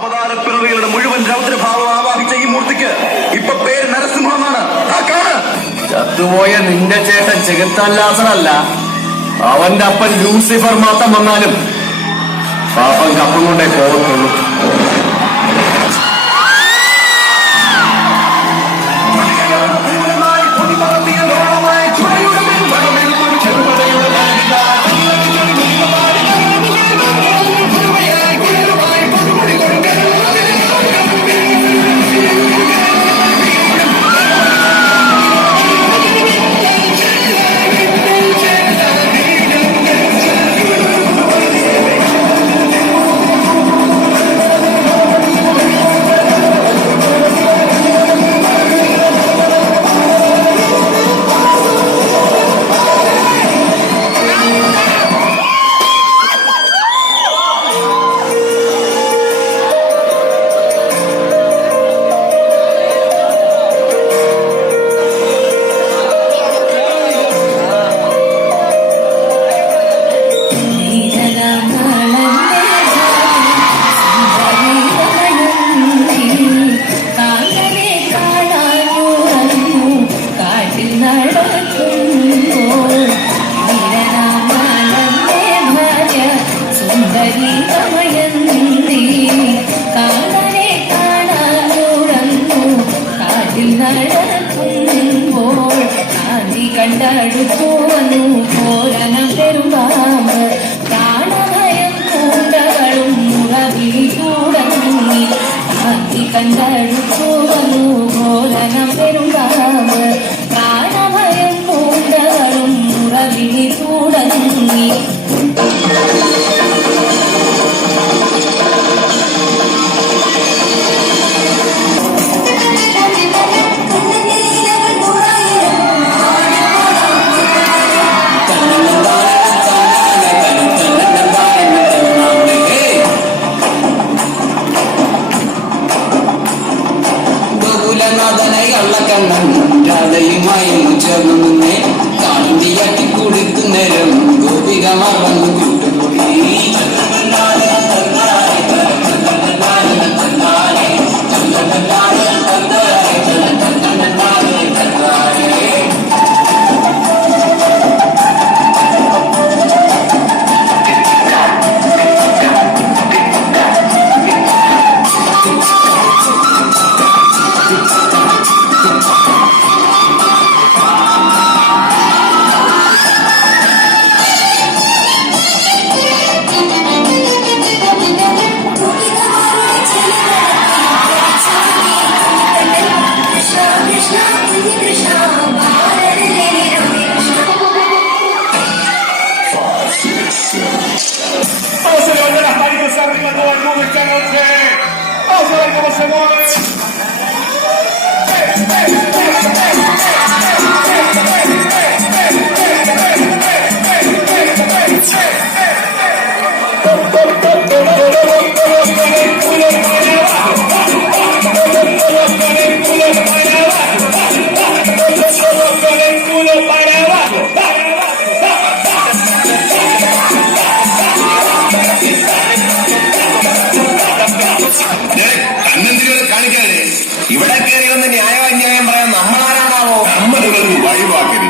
അവതാരപ്പിറവികളുടെ മുഴുവൻ രൗദ്രഭാവം ആവാഹിച്ച ഈ മൂർത്തിക്ക് ഇപ്പൊ പേര് നരസിംഹമാണ്. ചത്തുപോയ നിന്റെ ചേട്ടൻ ചെകുത്താല്ലാസനല്ല, അവന്റെ അപ്പൻ ലൂസിഫർ മാത്രം വന്നാലും പാപ്പൻ കപ്പം കൊണ്ടേ പോകത്തുള്ളൂ. കണ്ടടുത്തോന്നു പോരണ പെരുമ്പാമ്പ് പ്രാണഭയം കൂടകളും മുറവിൽ തുടങ്ങി കാത്തി കണ്ടടുത്തോന്നു പോരണ പെരുമ്പാമ്പ് പ്രാണഭയം കൂടകളും മുറവിൽ തുടങ്ങി. രാധയുമായി ചേർന്നു നിന്നെ കാന്തിയാക്കി കുടിക്കുന്നേരം ഗോപികമാർ വന്നു കൂട്ടുകൂടി. Vamos a levantar las manitos arriba todo el mundo esta noche. Vamos a ver cómo se mueve. ഇവിടെ കയറി ഒന്ന് ന്യായാന്യായം പറയാൻ നമ്മളാരാണാവോ? നമ്മളിതൊരു വഴിവാക്കരുത്.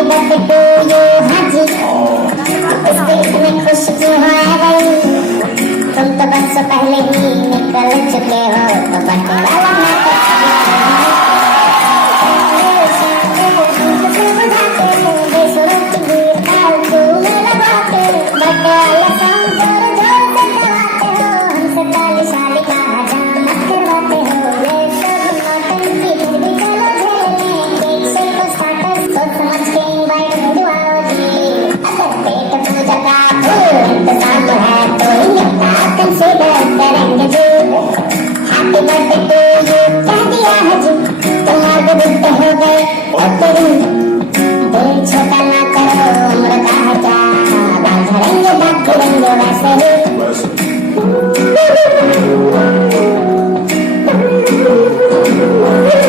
हैप्पी बर्थडे टू यू हाजी इस दिन में खुश क्यों है भाई तुम तो बस पहले ही निकल चुके हो तो बर्थडे वाला हैप्पी बर्थडे टू यू कह दिया है जी तुम्हारे बुढ़े हो गए दिल छोटा ना करो उम्र का है क्या बाल झड़ेंगे दांत गिरेंगे वैसे ही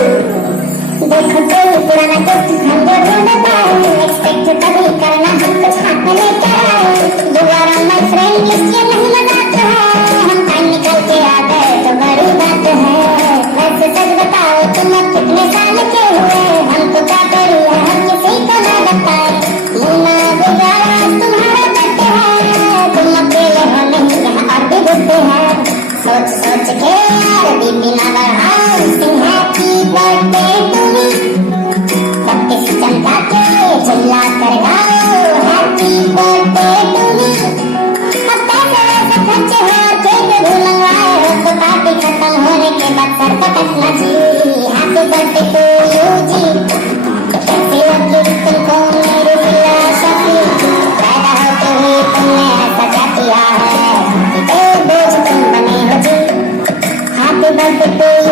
देखो कोई पुराना दोस्त हम जो ढूंढता है एक्सपेक्ट कभी करना हम कुछ हाथ में लेकर आए दोबारा माय फ्रेंड लिस्ट ये नहीं लगाता है हम टाइम निकल के आ गए तो बड़ी बात है वैसे सच बताओ तुम अब कितने साल के हुए हमको क्या करिए हम किसी को ना बताए मुन्ना गुजारा तुम्हारा बर्थडे है तुम अकेले हो नहीं यहाँ और भी बुढ़े हैं सोच सोच के यार बीपी ना बढ़ाओ Singh happy birthday to me बत्तीस चमका के चिल्ला कर गाओ हैप्पी बर्थडे टू मी अब पैसे वैसे खर्चे हो और केक भी मंगवाए हो तो पार्टी खत्म होने के बाद सर पटकना जी हैप्पी बर्थडे टू यू जी कैसी लगी तुमको मेरी फिलॉसफी पैदा होते ही तुमने ऐसा क्या किया है कि बोझ तुम बने हो जी हैप्पी बर्थडे टू